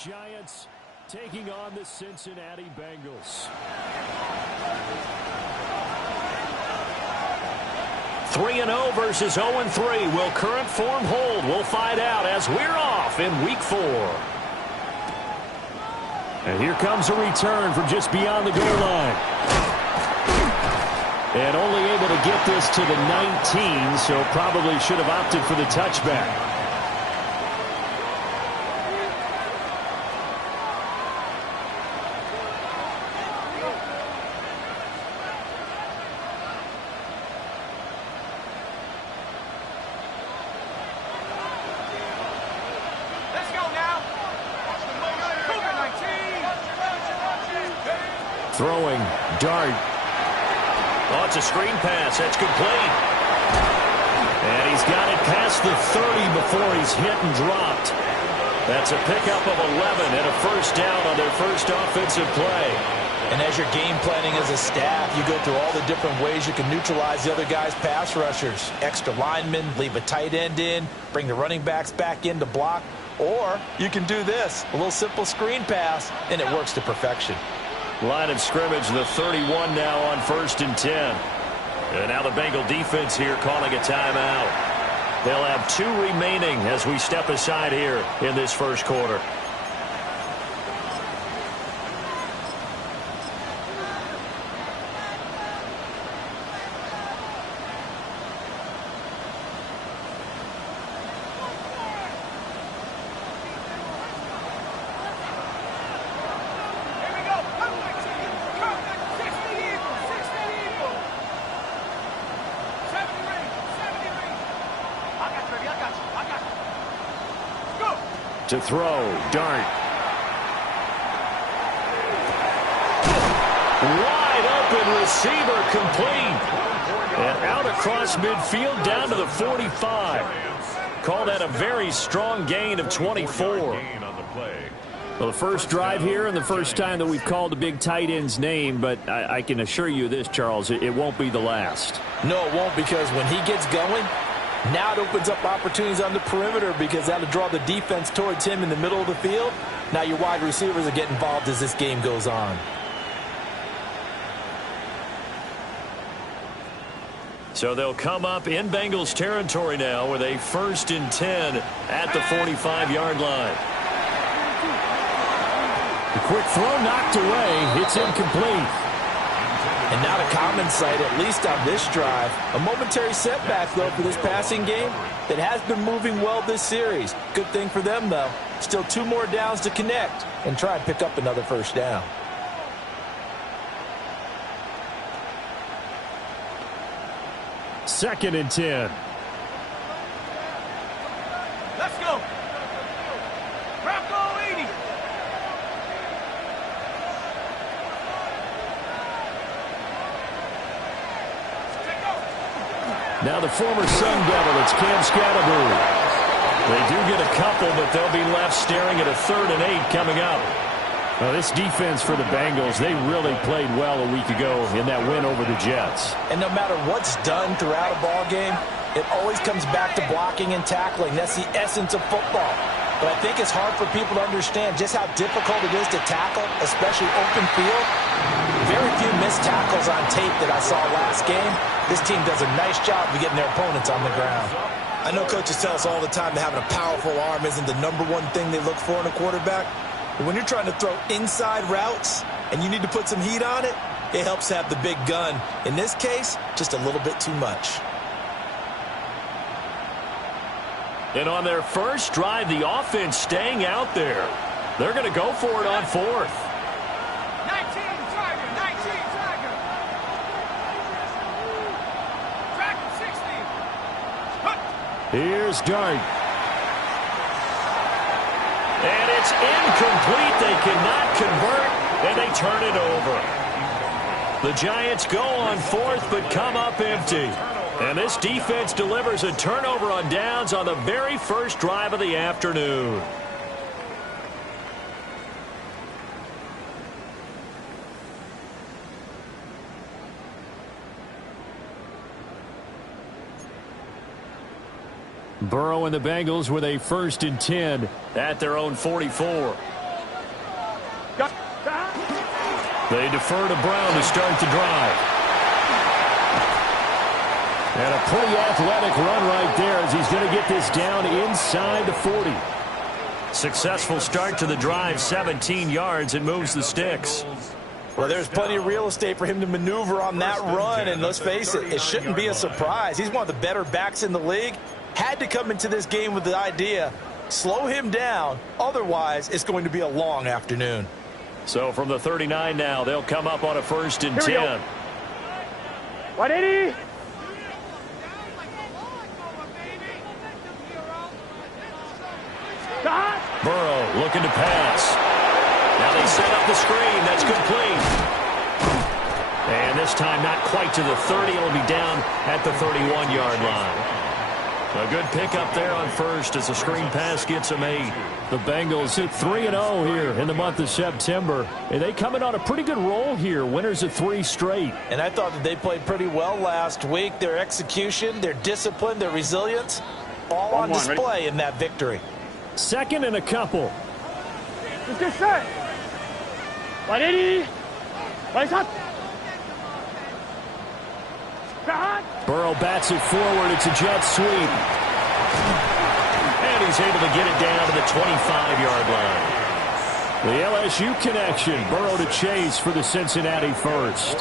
Giants taking on the Cincinnati Bengals. 3-0 versus 0-3. Will current form hold? We'll find out as we're off in Week 4. And here comes a return from just beyond the goal line. And only able to get this to the 19, so probably should have opted for the touchback. Throwing, dart. Oh, it's a screen pass. That's complete. And he's got it past the 30 before he's hit and dropped. That's a pickup of 11 and a first down on their first offensive play. And as you're game planning as a staff, you go through all the different ways you can neutralize the other guy's pass rushers. Extra linemen, leave a tight end in, bring the running backs back in to block. Or you can do this, a little simple screen pass, and it works to perfection. Line of scrimmage, the 31 now on 1st and 10. And now the Bengal defense here calling a timeout. They'll have 2 remaining as we step aside here in this first quarter. To throw, dart. Wide open receiver complete. And out across midfield down to the 45. Call that a very strong gain of 24. Well, the first drive here and the first time that we've called a big tight end's name, but I can assure you this, Charles, it won't be the last. No, it won't, because when he gets going, now it opens up opportunities on the perimeter because that'll draw the defense towards him in the middle of the field. Now your wide receivers will get involved as this game goes on. So they'll come up in Bengals territory now with a 1st and 10 at the 45-yard line. The quick throw knocked away. It's incomplete. And not a common sight, at least on this drive. A momentary setback, though, for this passing game that has been moving well this series. Good thing for them, though. Still 2 more downs to connect and try and pick up another first down. Second and 10. Let's go. Bronco 80. Now the former Sun Devil, it's Cam Scatterbury. They do get a couple, but they'll be left staring at a 3rd and 8 coming up. Well, this defense for the Bengals, they really played well a week ago in that win over the Jets. And no matter what's done throughout a ball game, it always comes back to blocking and tackling. That's the essence of football. But I think it's hard for people to understand just how difficult it is to tackle, especially open field. Very few missed tackles on tape that I saw last game. This team does a nice job of getting their opponents on the ground. I know coaches tell us all the time that having a powerful arm isn't the #1 thing they look for in a quarterback. But when you're trying to throw inside routes and you need to put some heat on it, it helps to have the big gun. In this case, just a little bit too much. And on their first drive, the offense staying out there. They're going to go for it on 4th. 19 Tiger, 19 Tiger. Track 60. Here's Dart. And it's incomplete. They cannot convert, and they turn it over. The Giants go on 4th, but come up empty. And this defense delivers a turnover on downs on the very first drive of the afternoon. Burrow and the Bengals with a 1st and 10 at their own 44. They defer to Brown to start the drive. And a pretty athletic run right there as he's going to get this down inside the 40. Successful start to the drive, 17 yards, and moves the sticks. Well, there's plenty of real estate for him to maneuver on that run, and let's face it, it shouldn't be a surprise. He's one of the better backs in the league. Had to come into this game with the idea, slow him down, otherwise it's going to be a long afternoon. So from the 39 now, they'll come up on a 1st and 10. 180. Burrow looking to pass. Now they set up the screen. That's complete. And this time not quite to the 30. It'll be down at the 31-yard line. A good pickup there on first as the screen pass gets them 8. The Bengals hit 3-0 here in the month of September. And they come in on a pretty good roll here. Winners of 3 straight. And I thought that they played pretty well last week. Their execution, their discipline, their resilience, all on display in that victory. 2nd and a couple. Let's get set. 180. Lights up. Burrow bats it forward. It's a jet sweep. And he's able to get it down to the 25-yard line. The LSU connection. Burrow to Chase for the Cincinnati first.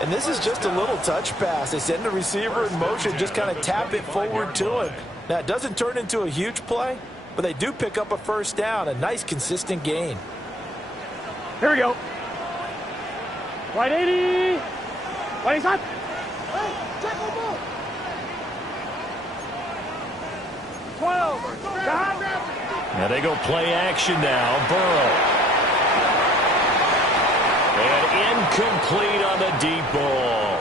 And this is just a little touch pass. They send the receiver in motion, just kind of tap it forward to him. Now, it doesn't turn into a huge play, but they do pick up a first down, a nice, consistent gain. Here we go. 180. 180. 12. Now they go play action now. Burrow. And incomplete on the deep ball.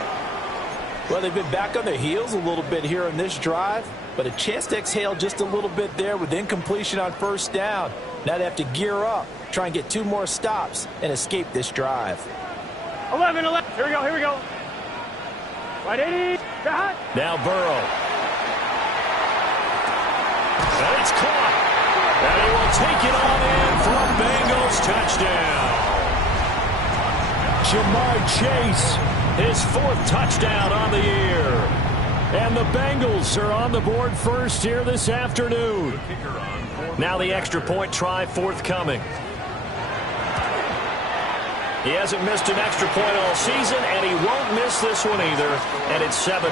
Well, they've been back on their heels a little bit here in this drive, but a chance to exhale just a little bit there with incompletion on first down. Now they have to gear up, try and get 2 more stops, and escape this drive. 11. Here we go. Here we go. 180. Now Burrow. And it's caught. And he will take it on in for a Bengals touchdown. Jamar Chase, his 4th touchdown on the year. And the Bengals are on the board first here this afternoon. Now the extra point try forthcoming. He hasn't missed an extra point all season, and he won't miss this one either. And it's 7-0.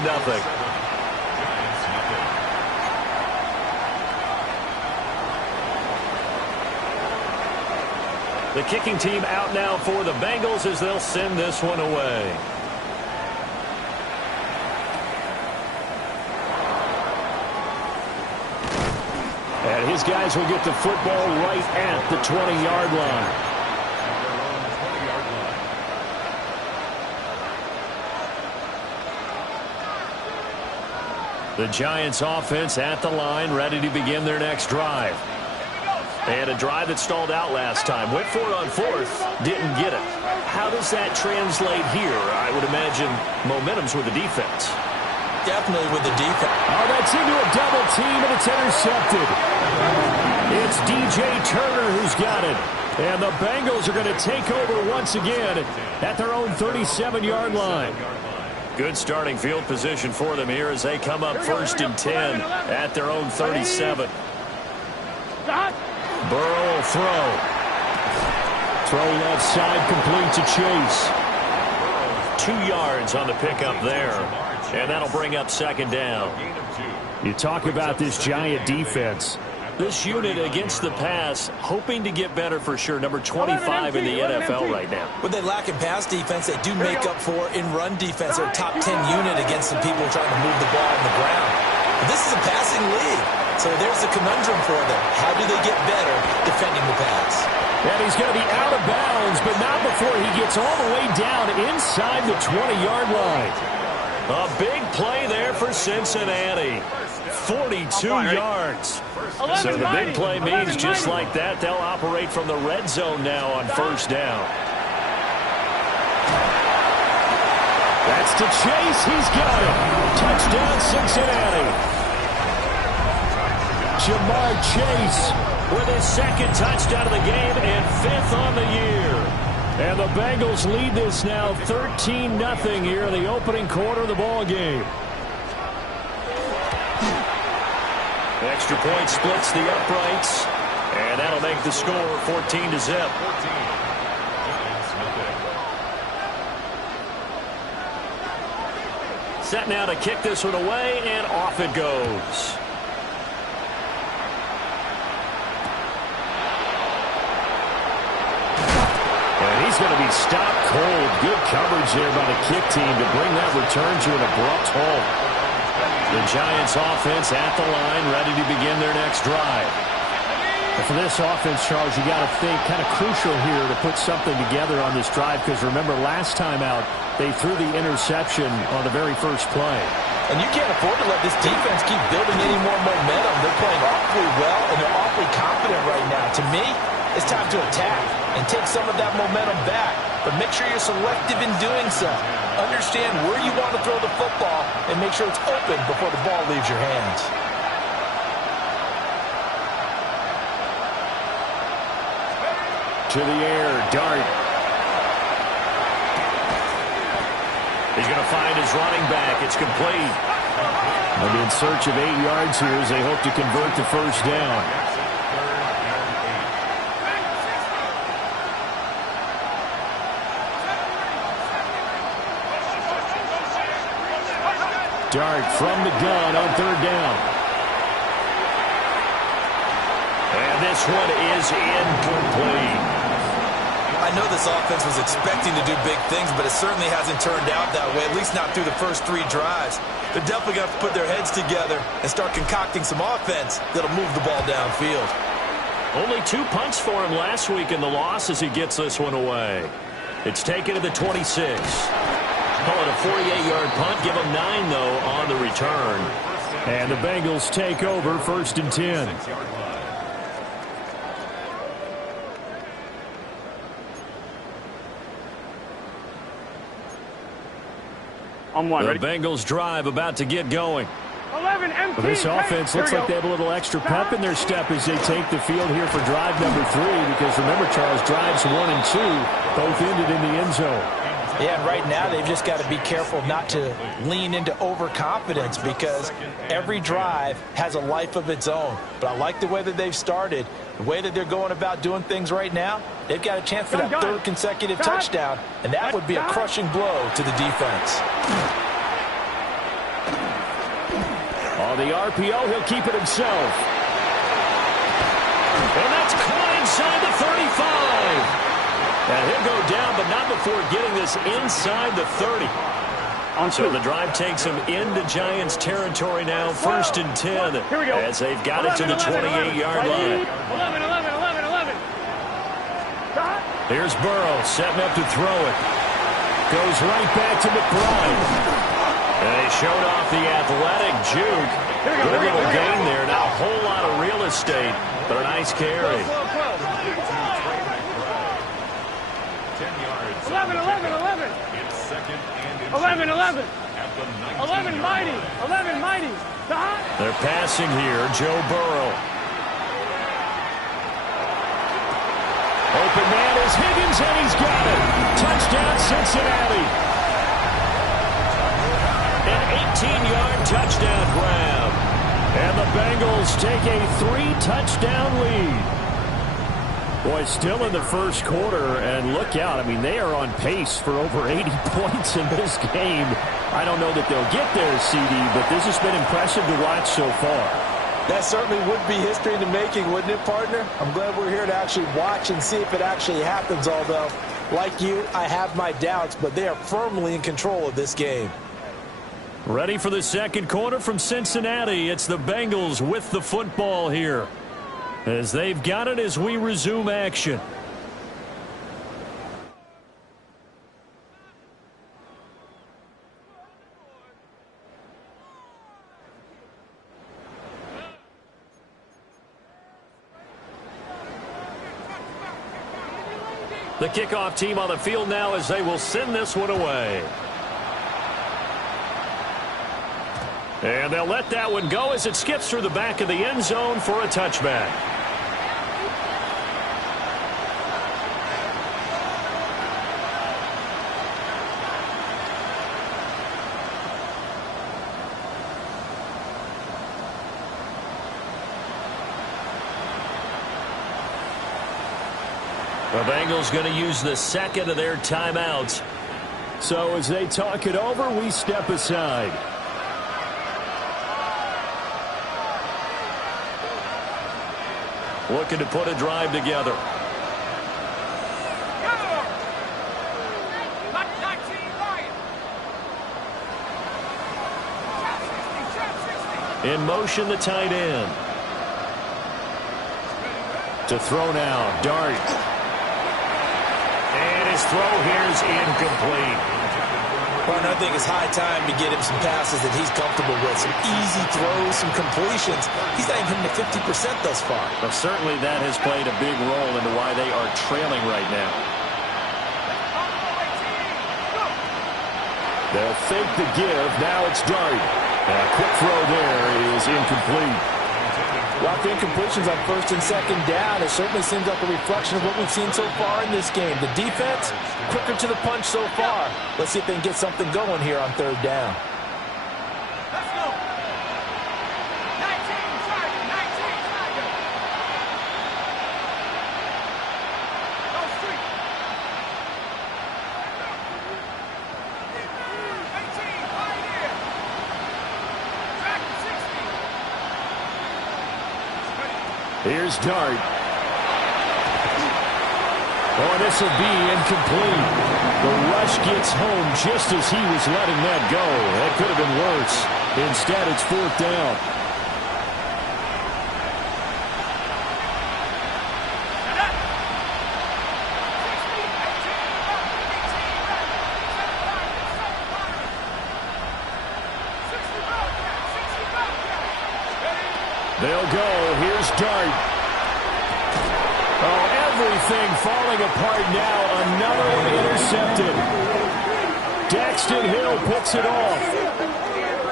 The kicking team out now for the Bengals as they'll send this one away. And his guys will get the football right at the 20-yard line. The Giants offense at the line, ready to begin their next drive. They had a drive that stalled out last time. Went for it on 4th, didn't get it. How does that translate here? I would imagine momentum's with the defense. Definitely with the defense. Oh, that's into a double team, and it's intercepted. It's DJ Turner who's got it. And the Bengals are going to take over once again at their own 37-yard line. Good starting field position for them here as they come up 1st and 10 at their own 37. Burrow will throw. Throw left side complete to Chase. 2 yards on the pickup there. And that'll bring up 2nd down. You talk about this Giant defense. This unit against the pass, hoping to get better for sure. Number 25 in the NFL right now. What they lack in pass defense, they do make up for in run defense. They're a top 10 unit against the people trying to move the ball on the ground. But this is a passing league, so there's the conundrum for them. How do they get better defending the pass? And he's going to be out of bounds, but not before he gets all the way down inside the 20-yard line. A big play there for Cincinnati. 42 yards. So the big play means just like that, they'll operate from the red zone now on 1st down. That's to Chase. He's got it. Touchdown, Cincinnati. Jamar Chase with his second touchdown of the game and 5th on the year. And the Bengals lead this now 13-0 here in the opening quarter of the ball game. Extra point splits the uprights, and that'll make the score 14-0. Set now to kick this one away, and off it goes. And he's going to be stopped cold. Good coverage there by the kick team to bring that return to an abrupt halt. The Giants offense at the line, ready to begin their next drive. For this offense, Charles, you got to think kind of crucial here to put something together on this drive, because remember last time out they threw the interception on the very first play. And you can't afford to let this defense keep building any more momentum. They're playing awfully well, and they're awfully confident right now. To me, it's time to attack and take some of that momentum back. But make sure you're selective in doing so. Understand where you want to throw the football and make sure it's open before the ball leaves your hands. To the air, Dart. He's going to find his running back. It's complete. They'll be in search of 8 yards here as they hope to convert the first down. Dart from the gun on 3rd down. And this one is incomplete. I know this offense was expecting to do big things, but it certainly hasn't turned out that way, at least not through the first 3 drives. They're definitely going to have to put their heads together and start concocting some offense that'll move the ball downfield. Only 2 punts for him last week in the loss as he gets this one away. It's taken to the 26. Call it a 48-yard punt. Give him 9, though, on the return. And the Bengals take over 1st and 10. The Bengals drive about to get going. 11 empty. Well, this offense looks like they have a little extra pep in their step as they take the field here for drive number 3, because remember, Charles, drives 1 and 2 both ended in the end zone. Yeah, and right now they've just got to be careful not to lean into overconfidence, because every drive has a life of its own. But I like the way that they've started, the way that they're going about doing things right now. They've got a chance for that 3rd consecutive touchdown, and that would be a crushing blow to the defense. On the RPO, he'll keep it himself. And that's caught inside the 35. And he'll go down, but not before getting this inside the 30. So the drive takes him into Giants territory now, 1st and 10, as they've got it to the 28-yard line. 11. Here's Burrow setting up to throw it. Goes right back to McBride. And they showed off the athletic juke. Good little gain there. Not a whole lot of real estate, but a nice carry. 11 mighty. They're passing here. Joe Burrow. Open man is Higgins, and he's got it. Touchdown, Cincinnati. An 18-yard touchdown grab. And the Bengals take a 3-touchdown lead. Boy, still in the first quarter, and look out. I mean, they are on pace for over 80 points in this game. I don't know that they'll get there, CD, but this has been impressive to watch so far. That certainly would be history in the making, wouldn't it, partner? I'm glad we're here to actually watch and see if it actually happens, although, like you, I have my doubts, but they are firmly in control of this game. Ready for the second quarter from Cincinnati. It's the Bengals with the football here, as they've got it as we resume action. The kickoff team on the field now as they will send this one away. And they'll let that one go as it skips through the back of the end zone for a touchback. The Bengals going to use the second of their timeouts. So as they talk it over, we step aside. Looking to put a drive together. In motion, the tight end. To throw now, Dart. And his throw here is incomplete. Well, I think it's high time to get him some passes that he's comfortable with. Some easy throws, some completions. He's not even hitting the 50% thus far. Well, certainly that has played a big role into why they are trailing right now. They'll fake the give. Now it's Dart. And a quick throw there is incomplete. Lots of incompletions on first and second down. It certainly seems like a reflection of what we've seen so far in this game. The defense, quicker to the punch so far. Let's see if they can get something going here on third down. Let's go. 19, Tiger, 19, Tiger. Go street. 18, right here. Track to 60. Here's Dart. Oh, this will be incomplete. The rush gets home just as he was letting that go. That could have been worse. Instead, it's fourth down. They'll go. Here's Dart. Oh, everything falling apart now. Another one intercepted. Daxton Hill picks it off.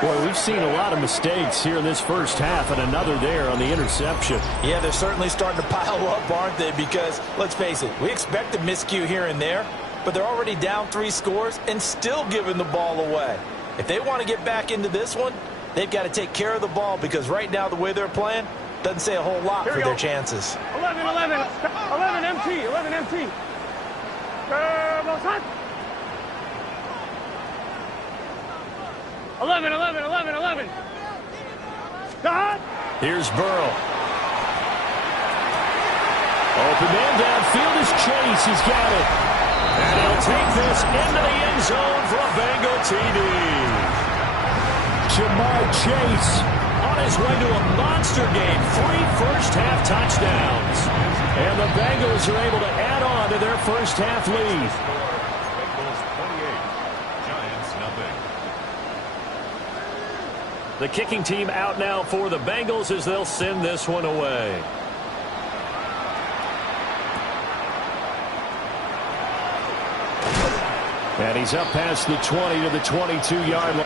Boy, we've seen a lot of mistakes here in this first half, and another there on the interception. Yeah, they're certainly starting to pile up, aren't they? Because, let's face it, we expect a miscue here and there, but they're already down 3 scores and still giving the ball away. If they want to get back into this one, they've got to take care of the ball, because right now the way they're playing doesn't say a whole lot for their chances. 11, 11, 11 MT, 11 MT. Vamos, hot. 11, 11, 11, 11. Stop. Here's Burrow. Open man downfield is Chase. He's got it. And he'll take this into the end zone for a Bengal TD. Jamar Chase On his way to a monster game. 3 first-half touchdowns. and the Bengals are able to add on to their first half lead. Bengals 28, Giants nothing. The kicking team out now for the Bengals as they'll send this one away. And he's up past the 20 to the 22-yard line.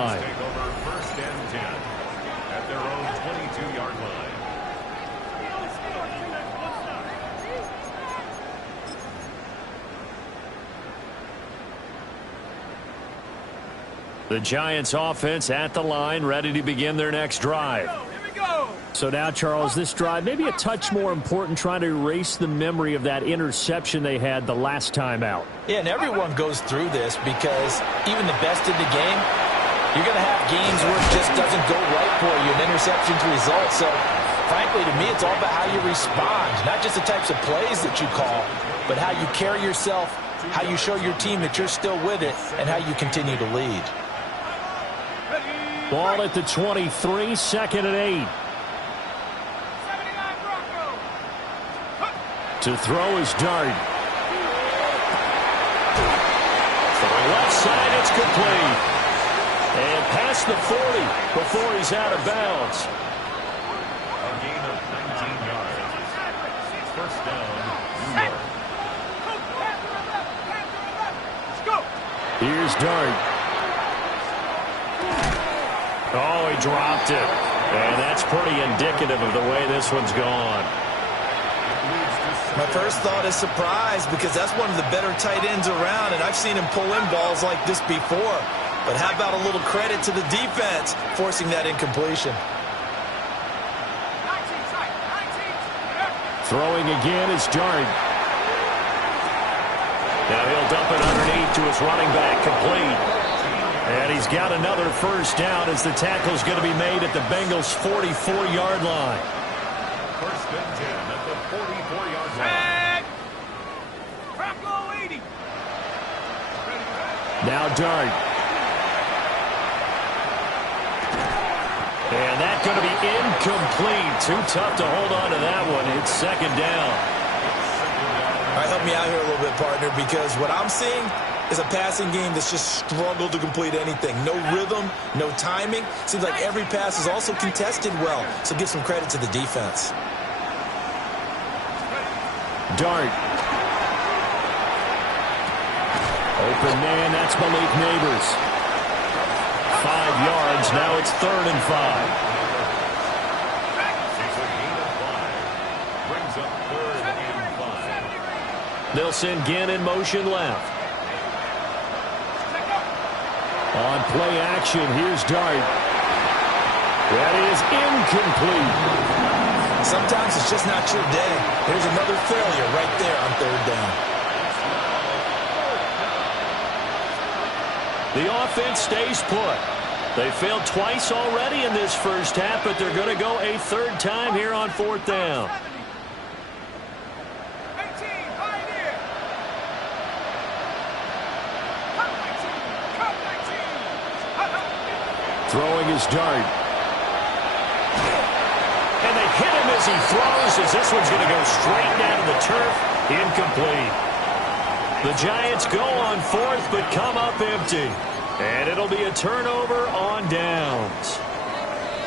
Take over 1st and 10 at their own 22-yard line. The Giants offense at the line, ready to begin their next drive. So now, Charles, this drive maybe a touch more important, trying to erase the memory of that interception they had the last time out. Yeah, and everyone goes through this because even the best in the game, you're going to have games where it just doesn't go right for you, and interceptions result. So, frankly, to me, it's all about how you respond, not just the types of plays that you call, but how you carry yourself, how you show your team that you're still with it, and how you continue to lead. Ball at the 23, 2nd and 8. To throw is Dart. To the left side, it's complete. And past the 40 before he's out of bounds. A gain of 19 yards. 1st down, New York. Here's Dart. Oh, he dropped it. And that's pretty indicative of the way this one's gone. My first thought is surprise because that's one of the better tight ends around, and I've seen him pull in balls like this before. But how about a little credit to the defense forcing that incompletion? Throwing again is Dart. Now he'll dump it underneath to his running back, complete. And he's got another 1st down as the tackle's going to be made at the Bengals' 44-yard line. 1st and 10 at the 44-yard line. Now Dart. And that's going to be incomplete. Too tough to hold on to that one. It's 2nd down. All right, help me out here a little bit, partner, because what I'm seeing is a passing game that's just struggled to complete anything. No rhythm, no timing. Seems like every pass is also contested well, so give some credit to the defense. Dart. Open man, that's Malik Neighbors. 5 yards, now it's 3rd and 5. Brings up 3rd and 5. They'll send Ginn in motion left. On play action, here's Dart. That is incomplete. Sometimes it's just not your day. Here's another failure right there on 3rd down. The offense stays put. They failed twice already in this first half, but they're going to go a 3rd time here on 4th down. Throwing his Dart. And they hit him as he throws, as this one's going to go straight down to the turf. Incomplete. The Giants go on 4th, but come up empty. And it'll be a turnover on downs.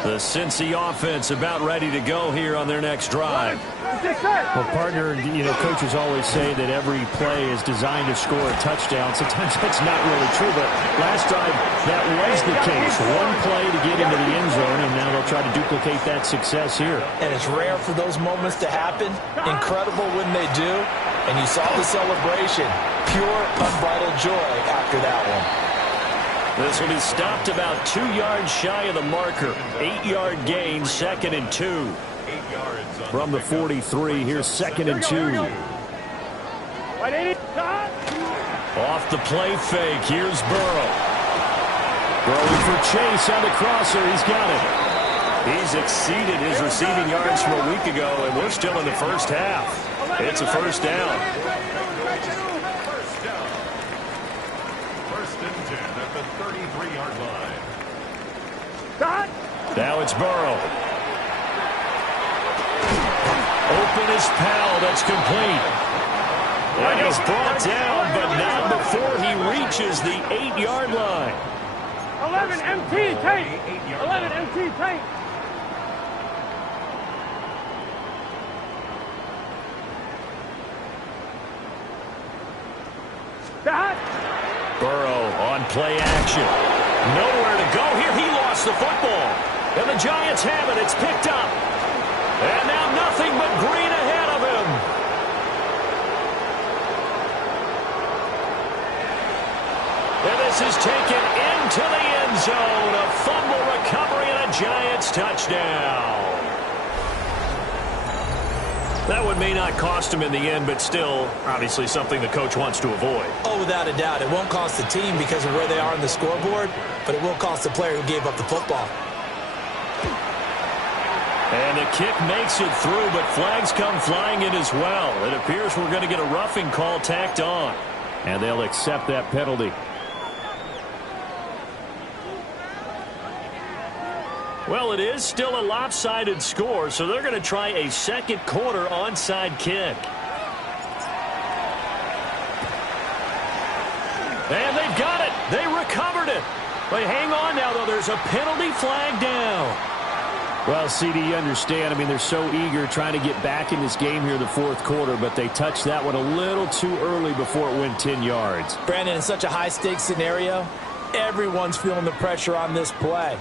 The Cincy offense about ready to go here on their next drive. Well, partner, coaches always say that every play is designed to score a touchdown. Sometimes that's not really true, but last drive, that was the case. One play to get into the end zone, and now they'll try to duplicate that success here. And it's rare for those moments to happen. Incredible when they do. And you saw the celebration. Pure, unbridled joy after that one. This will be stopped about 2 yards shy of the marker. 8-yard gain, 2nd and 2. 8 yards From the 43, here's 2nd and 2. Off the play fake, here's Burrow. Throwing for Chase on the crosser, he's got it. He's exceeded his receiving yards from a week ago, and we're still in the first half. It's a 1st down. 1st and 10 at the 33-yard line. Now it's Burrow. Open is Powell. That's complete. And he's brought down, but not before he reaches the 8-yard line. 11 MT tank. 11 MT tank. Burrow on play action. Nowhere to go gets the football. And the Giants have it. It's picked up. And now nothing but green ahead of him. And this is taken into the end zone. A fumble recovery and a Giants touchdown. That one may not cost him in the end, but still, obviously something the coach wants to avoid. Oh, without a doubt. It won't cost the team because of where they are on the scoreboard, but it will cost the player who gave up the football. And the kick makes it through, but flags come flying in as well. It appears we're going to get a roughing call tacked on. And they'll accept that penalty. Well, it is still a lopsided score, so they're going to try a second quarter onside kick. And they've got it. They recovered it. But hang on now, though. There's a penalty flag down. Well, CD, you understand. I mean, they're so eager trying to get back in this game here in the fourth quarter, but they touched that one a little too early before it went 10 yards. Brandon, in such a high-stakes scenario, everyone's feeling the pressure on this play.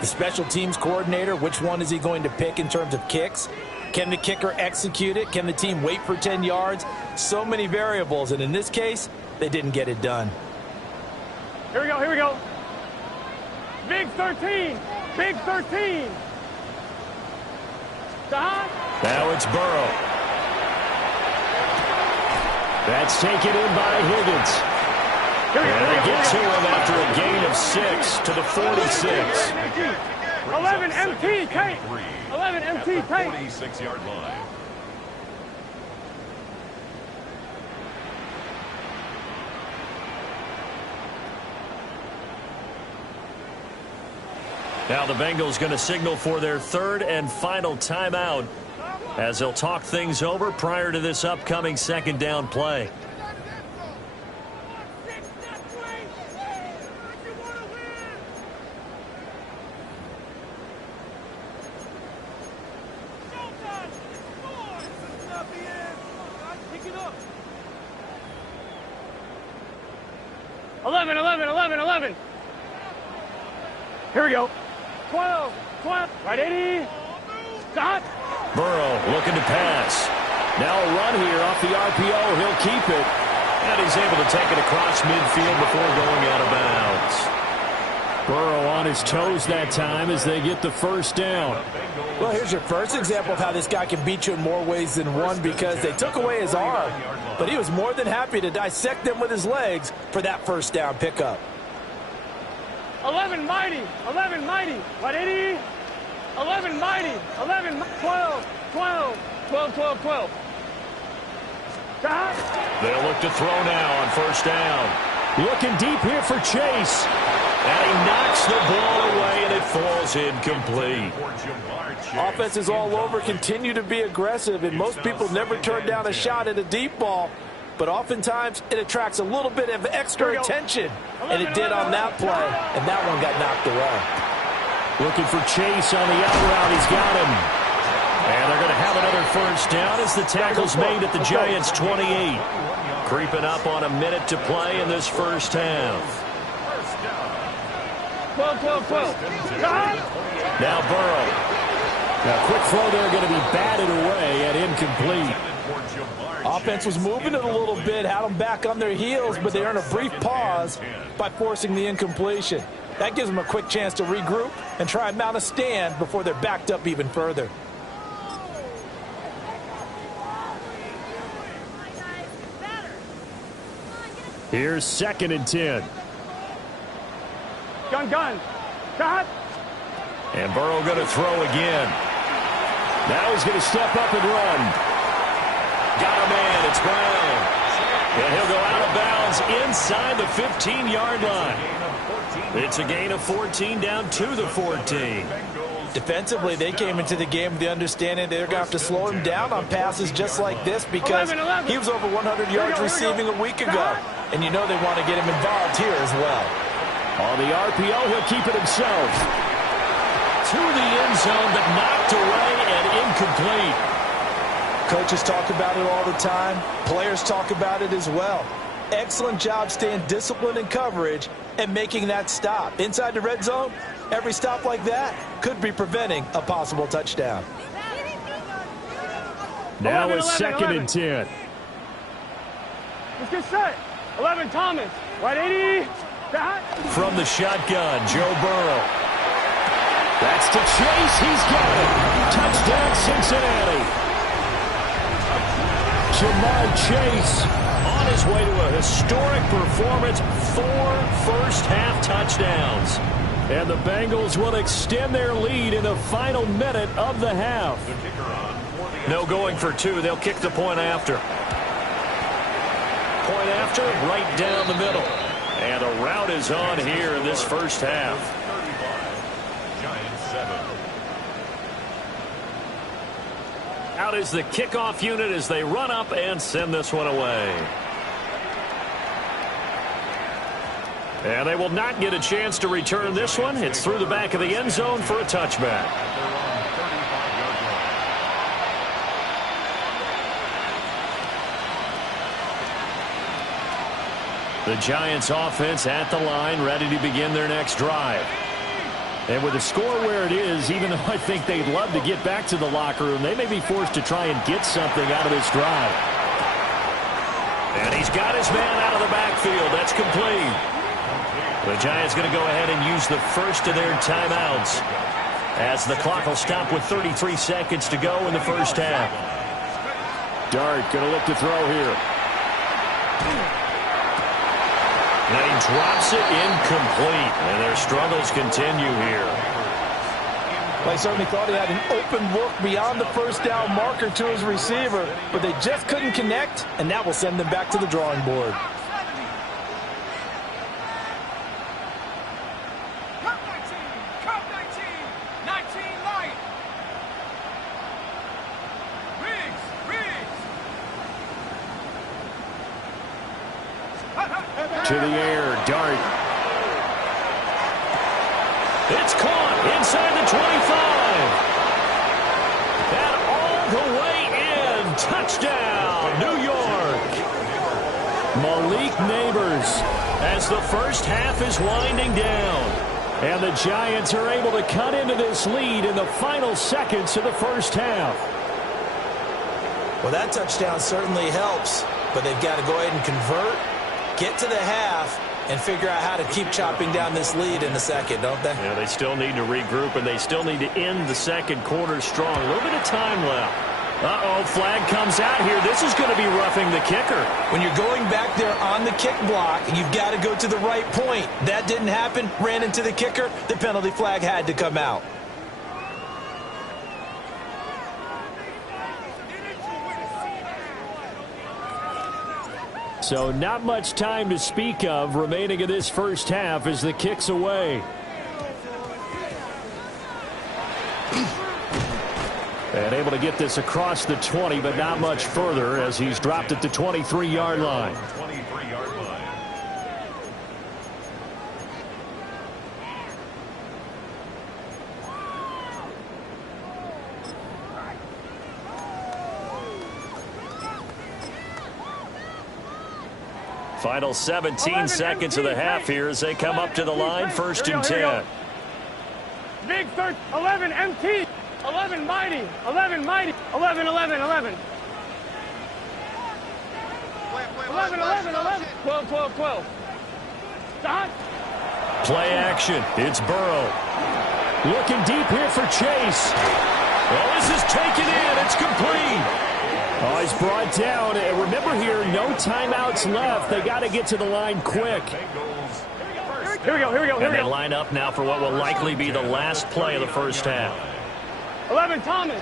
The special teams coordinator, which one is he going to pick in terms of kicks? Can the kicker execute it? Can the team wait for 10 yards? So many variables, and in this case, they didn't get it done. Here we go, here we go. Big 13, big 13. Now it's Burrow. That's taken in by Higgins. And they get to him after a gain of 6 to the 46. 11 MT, Kate. 11 MT, Kate. 46-yard line. Now the Bengals going to signal for their third and final timeout as they'll talk things over prior to this upcoming second down play. Here we go. 12, 12, right 80. Stop. Burrow looking to pass. Now a run here off the RPO. He'll keep it. And he's able to take it across midfield before going out of bounds. Burrow on his toes that time as they get the first down. Well, here's your first example of how this guy can beat you in more ways than one because they took away his arm, but he was more than happy to dissect them with his legs for that first down pickup. 11 mighty, 11 mighty, what 80? 11 mighty, 11, 12, 12, 12, 12, 12. They'll look to throw now on first down. Looking deep here for Chase. And he knocks the ball away, and it falls incomplete. Offenses all over continue to be aggressive, and most people never turn down a shot at a deep ball. But oftentimes, it attracts a little bit of extra attention. And it did on that play, and that one got knocked away. Looking for Chase on the out route. He's got him. And they're going to have another first down as the tackle's made at the Giants' 28. Creeping up on a minute to play in this first half. 12, 12, 12. Now Burrow. Now quick throw there going to be batted away and incomplete. Offense was moving it a little bit, had them back on their heels, but they earned a brief pause by forcing the incompletion. That gives them a quick chance to regroup and try and mount a stand before they're backed up even further. Here's 2nd and 10. Gun. Shot. And Burrow going to throw again. Now he's going to step up and run. Got a man. It's Brown. And he'll go out of bounds inside the 15-yard line. It's a gain of 14 down to the 14. Defensively, they came into the game with the understanding they're going to have to slow him down on passes just like this because he was over 100 yards receiving a week ago. And you know they want to get him involved here as well. On the RPO, he'll keep it himself. To the end zone, but knocked away and incomplete. Coaches talk about it all the time. Players talk about it as well. Excellent job staying disciplined in coverage and making that stop. Inside the red zone, Every stop like that could be preventing a possible touchdown. Now 11, a second 11. and 10. Let's get set. 11, Thomas. Right 80. From the shotgun, Joe Burrow. That's to Chase. He's got it. Touchdown, Cincinnati. Jamar Chase On his way to a historic performance, 4 first-half touchdowns. And the Bengals will extend their lead in the final minute of the half. No going for 2. They'll kick the point after. Point after, right down the middle. And a rout is on here in this first half. Giants 7. Out is the kickoff unit as they run up and send this one away. And they will not get a chance to return this one. It's through the back of the end zone for a touchback. The Giants offense at the line, ready to begin their next drive. And with the score where it is, even though I think they'd love to get back to the locker room, they may be forced to try and get something out of this drive. And he's got his man out of the backfield. That's complete. The Giants going to go ahead and use the first of their timeouts as the clock will stop with 33 seconds to go in the first half. Dart going to look to throw here. And he drops it incomplete, and their struggles continue here. Well, he certainly thought he had an open look beyond the first down marker to his receiver, but they just couldn't connect, and that will send them back to the drawing board. To the air, Dart. It's caught inside the 25. And all the way in. Touchdown, New York. Malik Neighbors. As the first half is winding down. And the Giants are able to cut into this lead in the final seconds of the first half. Well, that touchdown certainly helps, but they've got to go ahead and convert, get to the half, and figure out how to keep chopping down this lead in the second, don't they? Yeah, they still need to regroup, and they still need to end the second quarter strong. A little bit of time left. Uh-oh, flag comes out here. This is going to be roughing the kicker. When you're going back there on the kick block, you've got to go to the right point. That didn't happen, ran into the kicker. The penalty flag had to come out. So not much time to speak of remaining in this first half as the kick's away. And able to get this across the 20, but not much further as he's dropped at the 23-yard line. 23-yard line. Final 17 seconds of the half here as they come up to the line, first and 10. Big third, 11, MT. 11, mighty. 11, mighty. 11, 11, 11. 11, 11, 11. 12, 12, 12. Dot. Play action. It's Burrow. Looking deep here for Chase. Well, this is taken in. It's complete. Oh, he's brought down. And remember here, no timeouts left. They got to get to the line quick. Here we go, here we go, here And we they go. line up now for what will likely be the last play of the first half. 11, Thomas.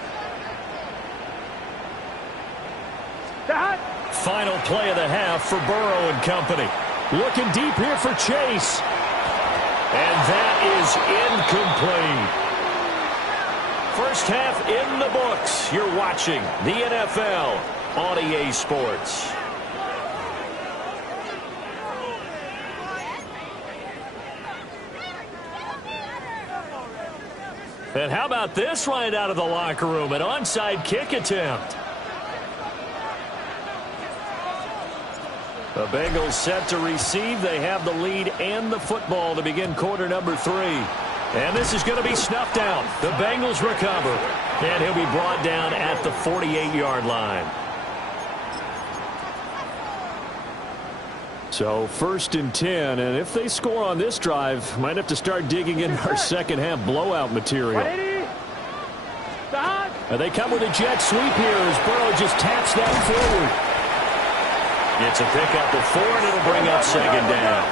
Dot. Final play of the half for Burrow and company. Looking deep here for Chase. And that is incomplete. First half in the books. You're watching the NFL on EA Sports. And how about this right out of the locker room? An onside kick attempt. The Bengals set to receive. They have the lead and the football to begin quarter number 3. And this is going to be snuffed out. The Bengals recover. And he'll be brought down at the 48-yard line. So 1st and 10, and if they score on this drive, might have to start digging in our second half blowout material. And they come with a jet sweep here as Burrow just taps that forward. It's a pickup of 4, and it'll bring up 2nd down.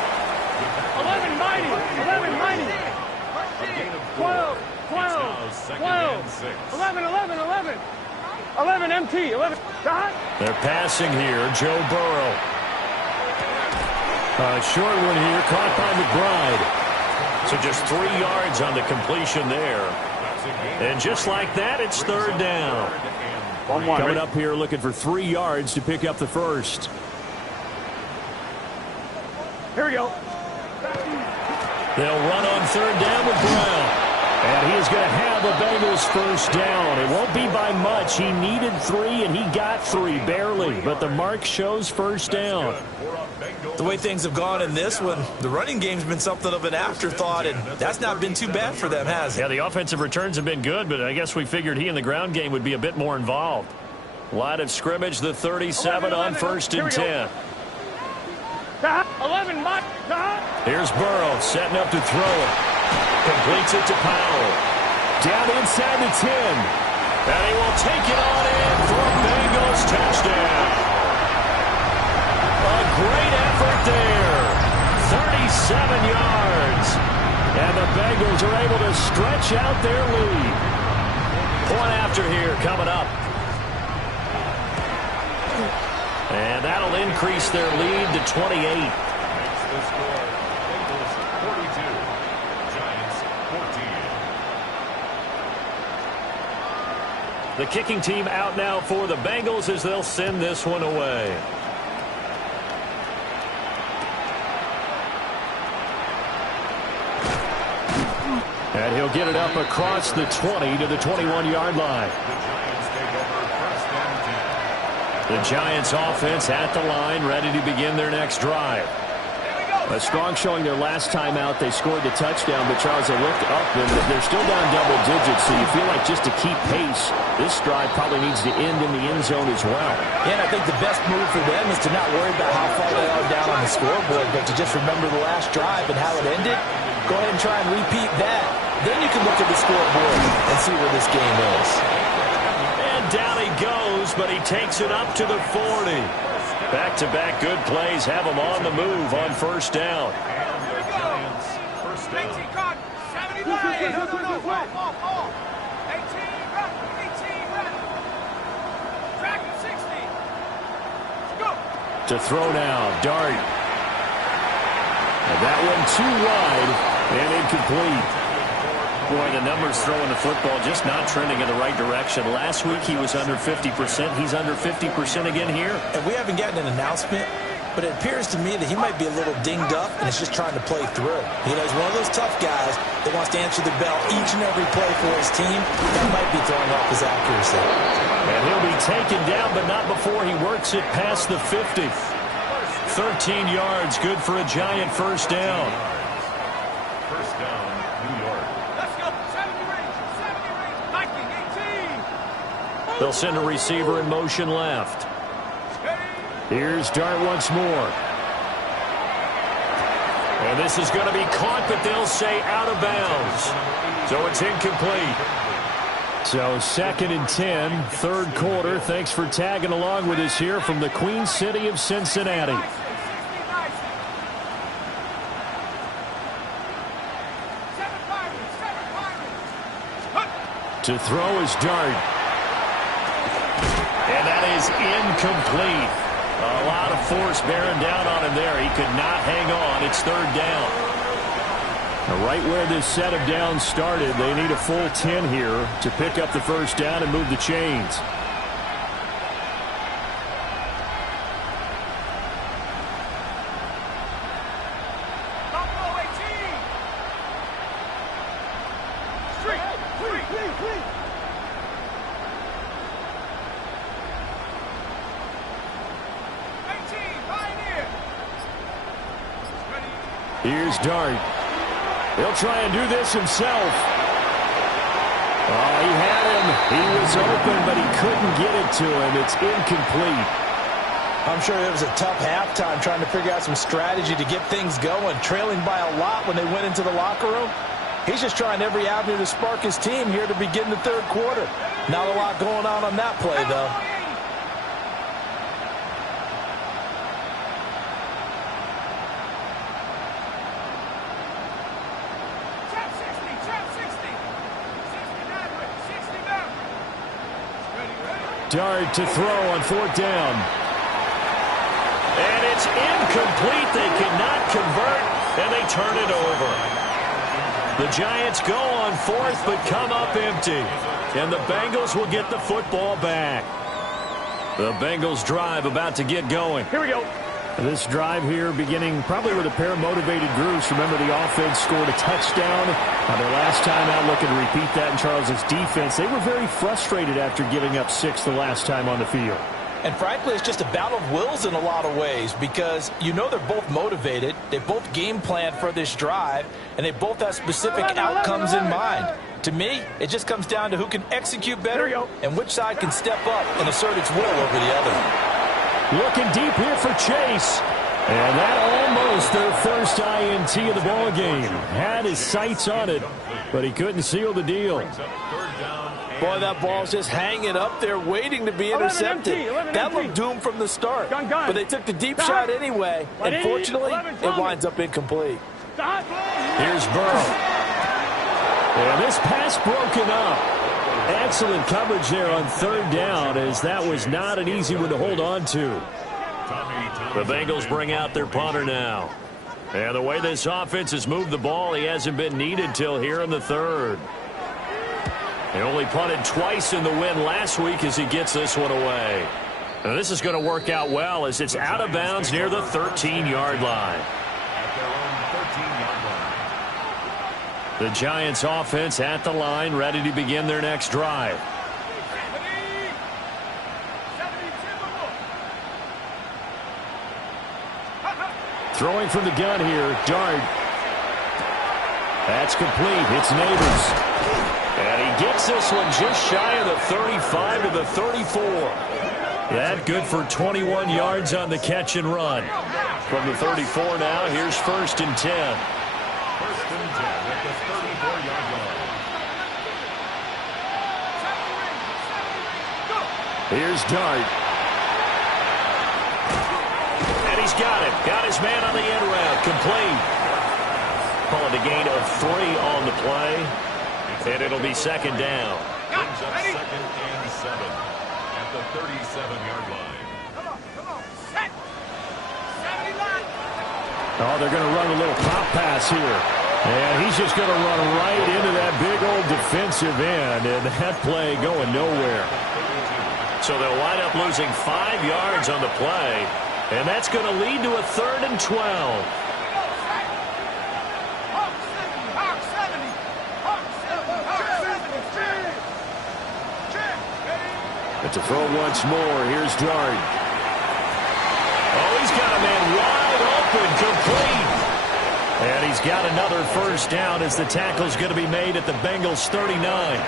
11 mighty, 11 mighty. 12, 12, 12, 11, 11, 11. 11 MT, 11. They're passing here, Joe Burrow. A short one here, caught by McBride. So just 3 yards on the completion there. And just like that, it's 3rd down. Coming up here looking for 3 yards to pick up the first. Here we go. They'll run on 3rd down with Brown. And he is going to have a Bengals first down. It won't be by much. He needed 3, and he got 3, barely. But the mark shows first down. The way things have gone in this one, the running game's been something of an afterthought, and that's not been too bad for them, has it? Yeah, the offensive returns have been good, but I guess we figured he in the ground game would be a bit more involved. Line of scrimmage, the 37 on 1st and 10. 11, Mike. Here's Burrow setting up to throw it. Completes it to Powell. Down inside the 10. And he will take it on in for a Bengals touchdown. A great effort there. 37 yards. And the Bengals are able to stretch out their lead. Point after here coming up. And that'll increase their lead to 28. The kicking team out now for the Bengals as they'll send this one away. And he'll get it up across the 20 to the 21-yard line. The Giants offense at the line, ready to begin their next drive. A strong showing their last time out. They scored the touchdown, but Charles, they looked up, and they're still down double digits, so you feel like just to keep pace, this drive probably needs to end in the end zone as well. Yeah, and I think the best move for them is to not worry about how far they are down on the scoreboard, but to just remember the last drive and how it ended. Go ahead and try and repeat that. Then you can look at the scoreboard and see where this game is. And down he goes, but he takes it up to the 40. Back-to-back good plays have him on the move on 1st down. To throw now, Dart. And that one too wide and incomplete. Boy, the numbers throwing the football just not trending in the right direction. Last week he was under 50%. He's under 50% again here. And we haven't gotten an announcement, but it appears to me that he might be a little dinged up and is just trying to play through. You know, he's one of those tough guys that wants to answer the bell each and every play for his team. That might be throwing off his accuracy. And he'll be taken down, but not before he works it past the 50. 13 yards, good for a Giant first down. First down, New York. They'll send a receiver in motion left. Here's Dart once more. And this is going to be caught, but they'll say out of bounds. So it's incomplete. So 2nd and 10, 3rd quarter. Thanks for tagging along with us here from the Queen City of Cincinnati. To throw is Dart. And that is incomplete. A lot of force bearing down on him there. He could not hang on. It's 3rd down. Now, right where this set of downs started, they need a full 10 here to pick up the first down and move the chains. Here's Dart. He'll try and do this himself. Oh, he had him. He was open, but he couldn't get it to him. It's incomplete. I'm sure it was a tough halftime trying to figure out some strategy to get things going, trailing by a lot when they went into the locker room. He's just trying every avenue to spark his team here to begin the third quarter. Not a lot going on that play, though. Dart to throw on fourth down. And it's incomplete. They cannot convert, and they turn it over. The Giants go on fourth, but come up empty. And the Bengals will get the football back. The Bengals drive about to get going. Here we go. This drive here beginning probably with a pair of motivated groups. Remember, the offense scored a touchdown. Their last time out, looking to repeat that in Charles' defense. They were very frustrated after giving up 6 the last time on the field. And frankly, it's just a battle of wills in a lot of ways because you know they're both motivated. They both game plan for this drive, and they both have specific outcomes in mind. To me, it just comes down to who can execute better and which side can step up and assert its will over the other. Looking deep here for Chase. And that almost their first INT of the ball game. Had his sights on it, but he couldn't seal the deal. Boy, that ball's just hanging up there waiting to be intercepted. That looked doomed from the start. But they took the deep shot anyway. And fortunately, it winds up incomplete. Here's Burrow. And this pass broken up. Excellent coverage there on third down, as that was not an easy one to hold on to. The Bengals bring out their punter now. And the way this offense has moved the ball, he hasn't been needed till here in the third. He only punted twice in the win last week as he gets this one away. And this is going to work out well as it's out of bounds near the 13-yard line. The Giants offense at the line, ready to begin their next drive. Throwing from the gun here, Dart. That's complete. It's Neighbors. And he gets this one just shy of the 35 to the 34. That good for 21 yards on the catch and run. From the 34 now, here's 1st and 10. 1st and 10 at the 34-yard line. Here's Dart. And he's got it. Got his man on the end route. Complete. Calling a gain of 3 on the play. And it'll be 2nd down. Brings up 2nd and 7 at the 37-yard line. Come on. Set. 79. Oh, they're going to run a little pop pass here. And he's just going to run right into that big old defensive end. And that play going nowhere. So they'll wind up losing 5 yards on the play. And that's going to lead to a 3rd and 12. But to throw once more, here's Dart. Oh, he's got a man wide open, complete. And he's got another 1st down as the tackle's going to be made at the Bengals' 39.